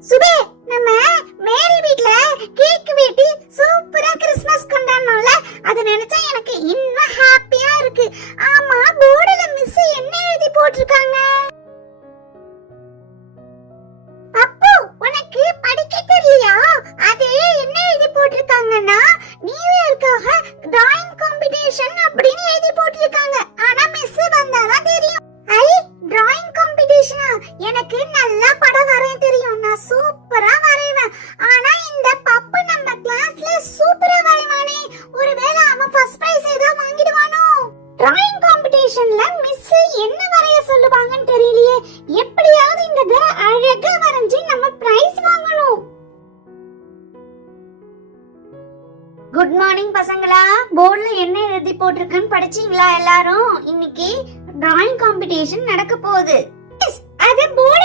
சுபே, நம்ம மேரி வீட்ல கேக் வெட்டி சூப்பரா கிறிஸ்மஸ் கொண்டாடணும்ல. அது நினைச்சா எனக்கு இன்னும் ஹாப்பியா இருக்கு. ஆமா, போர்டுல மிஸ் என்ன எழுதி போட்டிருக்காங்க? அப்போ உனக்கு படிக்க தெரியலையா? அது என்ன எழுதி போட்டிருக்காங்கன்னா, நியூ இயர்க்காக டிராயிங் காம்படிஷன் அப்படின்னு எழுதி போட்டிருக்காங்க. ஆனா மிஸ் வந்தாதான் தெரியும். ஐ, டிராயிங் காம்படிஷனா? எனக்கு நல்லா படம் வரைய தெரியும். நான் சூப்பரா வரைவேன். ஆனா இந்த பப்பு நம்ம கிளாஸ்ல சூப்பரா வரைவானே, ஒருவேளை அவன் ஃபர்ஸ்ட் பிரைஸ் ஏதாவது வாங்கிடுவானோ? டிராயிங் காம்படிஷன்ல மிஸ் என்ன வரைய சொல்லுவாங்கன்னு தெரியலையே. எப்படியாவது இந்த தடவை அழகா வரைஞ்சி நம்ம பிரைஸ் வாங்கணும். குட் மார்னிங் பசங்களா. போர்டுல என்ன எழுதி போட்டிருக்குன்னு படிச்சீங்களா எல்லாரும்? இன்னைக்கு டிராயிங் காம்படிஷன் நடக்க போகுது. அது போர்டு